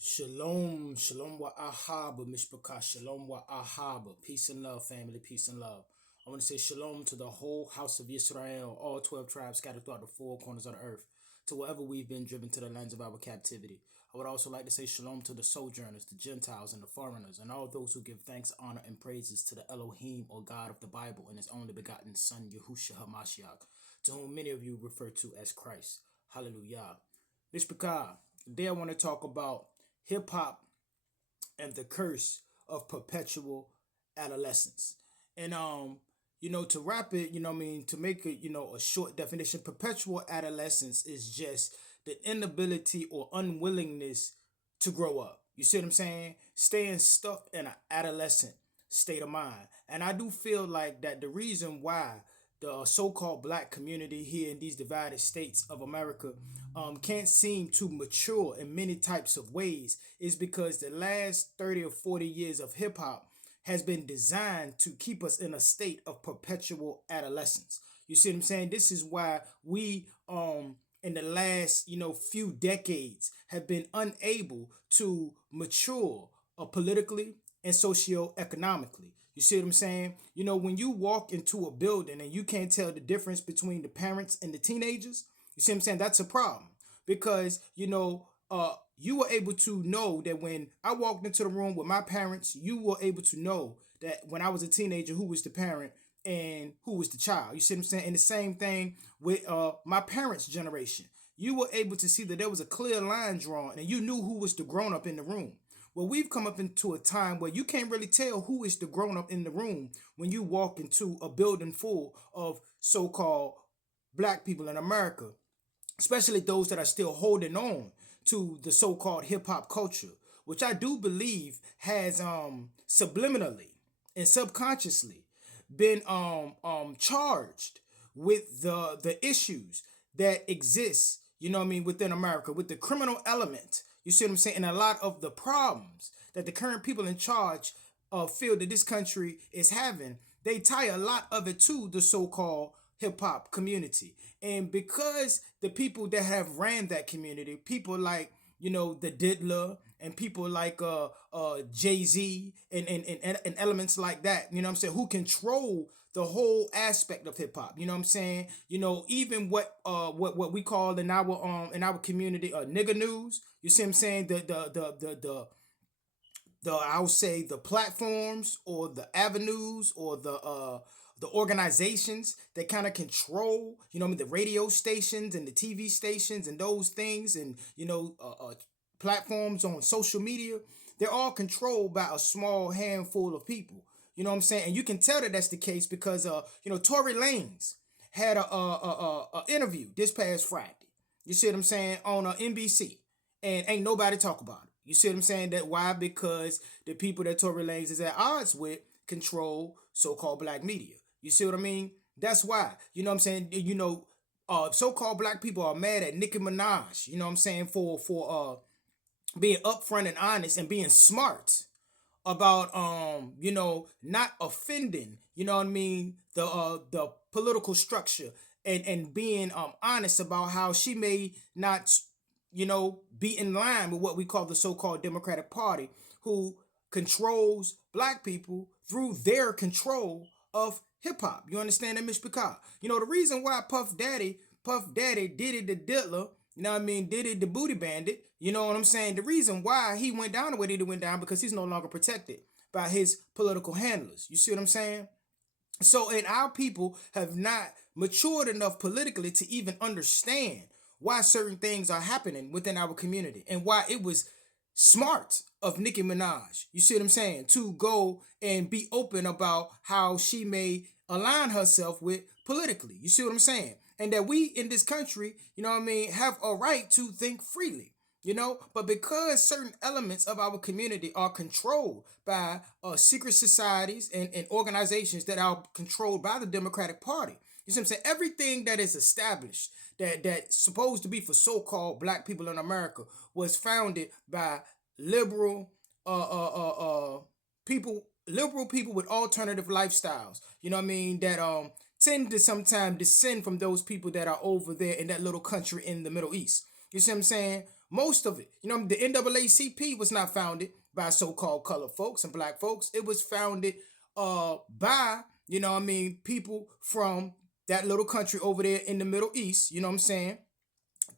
Shalom, shalom wa ahaba, mishpaka, shalom wa ahaba. Peace and love, family, peace and love. I want to say shalom to the whole house of Israel, all 12 tribes scattered throughout the four corners of the earth, to wherever we've been driven to the lands of our captivity. I would also like to say shalom to the sojourners, the Gentiles, and the foreigners, and all those who give thanks, honor, and praises to the Elohim, or God of the Bible, and his only begotten Son, Yahushua HaMashiach, to whom many of you refer to as Christ. Hallelujah. Mishpaka, today I want to talk about hip hop and the curse of perpetual adolescence. And to wrap it, to make it, a short definition, perpetual adolescence is just the inability or unwillingness to grow up. You see what I'm saying? Staying stuck in an adolescent state of mind. And I do feel like that the reason why the so-called black community here in these divided states of America can't seem to mature in many types of ways is because the last 30 or 40 years of hip hop has been designed to keep us in a state of perpetual adolescence. You see what I'm saying? This is why we in the last, few decades have been unable to mature politically and socioeconomically. You see what I'm saying? When you walk into a building and you can't tell the difference between the parents and the teenagers, you see what I'm saying? That's a problem because, you were able to know that when I walked into the room with my parents, you were able to know that when I was a teenager, who was the parent and who was the child. You see what I'm saying? And the same thing with my parents' generation. You were able to see that there was a clear line drawn and you knew who was the grown up in the room. Well, we've come up into a time where you can't really tell who is the grown up in the room when you walk into a building full of so-called black people in America, especially those that are still holding on to the so-called hip-hop culture, which I do believe has subliminally and subconsciously been charged with the issues that exist, within America, with the criminal element. You see what I'm saying? And a lot of the problems that the current people in charge feel that this country is having, they tie a lot of it to the so-called hip hop community. And because the people that have ran that community, people like, the Diddler and people like Jay-Z and elements like that, you know what I'm saying, who control the whole aspect of hip hop. You know what I'm saying? Even what we call in our community nigga news. You see what I'm saying? The I'll say the platforms or the avenues or the organizations that kind of control, the radio stations and the TV stations and those things and platforms on social media, they're all controlled by a small handful of people. You know what I'm saying? And you can tell that that's the case because Tory Lanez had a interview this past Friday. You see what I'm saying, on NBC, and ain't nobody talk about it. You see what I'm saying? That why? Because the people that Tory Lanez is at odds with control so-called black media. You see what I mean? That's why. You know what I'm saying? So-called black people are mad at Nicki Minaj. You know what I'm saying? For being upfront and honest and being smart about not offending, the political structure and being honest about how she may not be in line with what we call the so-called Democratic Party, who controls black people through their control of hip hop. You understand that, Miss Picard? The reason why Puff Daddy, Diddy the Diddler, Diddy the Booty Bandit, you know what I'm saying? The reason why he went down the way he went down because he's no longer protected by his political handlers. You see what I'm saying? So, and our people have not matured enough politically to even understand why certain things are happening within our community and why it was smart of Nicki Minaj, you see what I'm saying, to go and be open about how she may align herself with politically. You see what I'm saying? And that we in this country, have a right to think freely. But because certain elements of our community are controlled by secret societies and organizations that are controlled by the Democratic Party, you see what I'm saying? Everything that is established that's supposed to be for so-called black people in America was founded by liberal liberal people with alternative lifestyles. That tend to sometimes descend from those people that are over there in that little country in the Middle East. You see what I'm saying? Most of it. The NAACP was not founded by so-called colored folks and black folks. It was founded by, people from that little country over there in the Middle East, you know what I'm saying,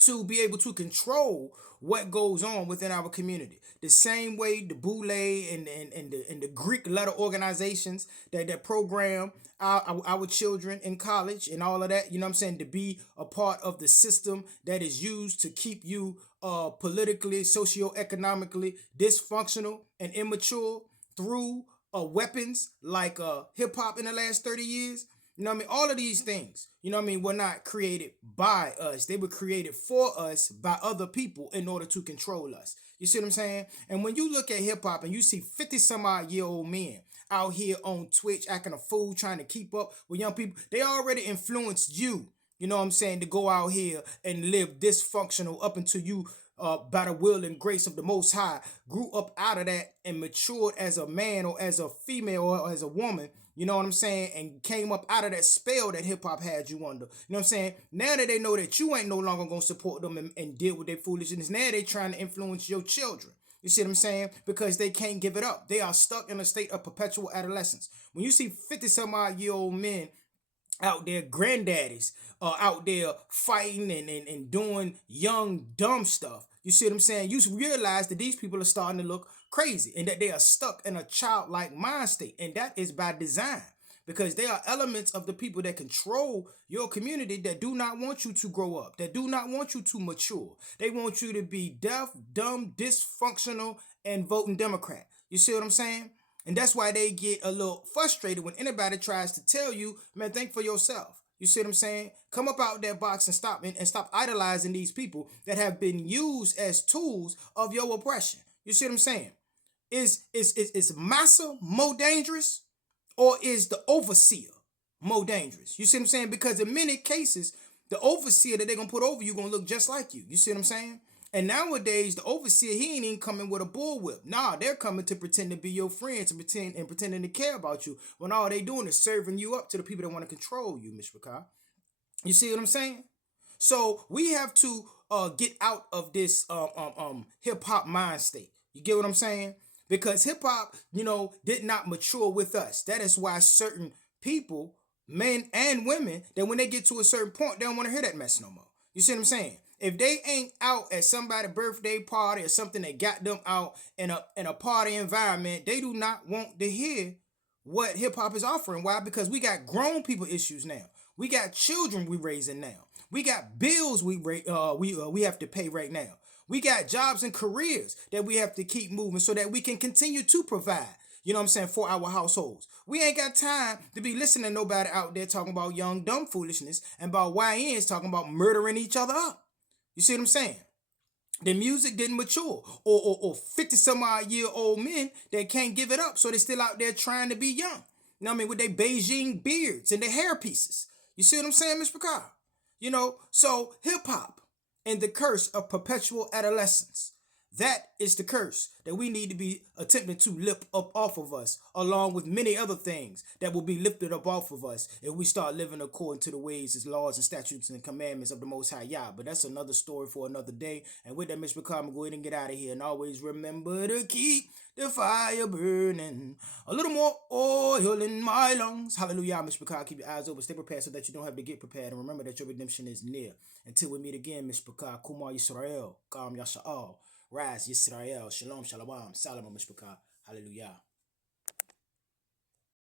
to be able to control what goes on within our community. The same way the Boule and the Greek letter organizations that program our children in college and all of that, you know what I'm saying, to be a part of the system that is used to keep you politically, socioeconomically dysfunctional and immature through weapons like hip hop in the last 30 years. You know what I mean? All of these things, were not created by us. They were created for us by other people in order to control us. You see what I'm saying? And when you look at hip hop and you see 50 some odd year old men out here on Twitch acting a fool, trying to keep up with young people, they already influenced you, you know what I'm saying, to go out here and live dysfunctional up until you, by the will and grace of the Most High, grew up out of that and matured as a man or as a female or as a woman, you know what I'm saying, and came up out of that spell that hip hop had you under. You know what I'm saying? Now that they know that you ain't no longer gonna support them and deal with their foolishness, now they trying to influence your children. You see what I'm saying? Because they can't give it up. They are stuck in a state of perpetual adolescence. When you see 50 some odd year old men out there, granddaddies, out there fighting and doing young, dumb stuff, you see what I'm saying? You realize that these people are starting to look crazy and that they are stuck in a childlike mind state. And that is by design, because there are elements of the people that control your community that do not want you to grow up, that do not want you to mature. They want you to be deaf, dumb, dysfunctional, and voting Democrat. You see what I'm saying? And that's why they get a little frustrated when anybody tries to tell you, man, think for yourself. You see what I'm saying? Come up out that box and stop idolizing these people that have been used as tools of your oppression. You see what I'm saying? Is massa more dangerous, or is the overseer more dangerous? You see what I'm saying? Because in many cases, the overseer that they're gonna put over you gonna look just like you. You see what I'm saying? And nowadays, the overseer, he ain't even coming with a bullwhip. Nah, they're coming to pretend to be your friends and pretending to care about you, when all they doing is serving you up to the people that want to control you, Mr. Bakar. You see what I'm saying? So we have to get out of this hip hop mind state. You get what I'm saying? Because hip hop, did not mature with us. That is why certain people, men and women, that when they get to a certain point, they don't want to hear that mess no more. You see what I'm saying? If they ain't out at somebody's birthday party or something that got them out in a party environment, they do not want to hear what hip hop is offering. Why? Because we got grown people issues now. We got children we raising now. We got bills we have to pay right now. We got jobs and careers that we have to keep moving so that we can continue to provide, you know what I'm saying, for our households. We ain't got time to be listening to nobody out there talking about young, dumb foolishness and about YNs talking about murdering each other up. You see what I'm saying? The music didn't mature, or 50 some odd year old men that can't give it up, so they're still out there trying to be young. You know what I mean? With their Beijing beards and their hair pieces. You see what I'm saying, Mr. Picard? So hip hop and the curse of perpetual adolescence. That is the curse that we need to be attempting to lift up off of us, along with many other things that will be lifted up off of us if we start living according to the ways, as laws and statutes and commandments of the Most High Yah. But that's another story for another day. And with that, Mr. McCall, go ahead and get out of here. And always remember to keep the fire burning. A little more oil in my lungs. Hallelujah, Mr. McCall. Keep your eyes open. Stay prepared so that you don't have to get prepared. And remember that your redemption is near. Until we meet again, Mr. McCall. Kumar Yisrael. Kam Yasha'al. Rise, Yisrael, Shalom, Shalom, Salam, Mishpaka, Hallelujah.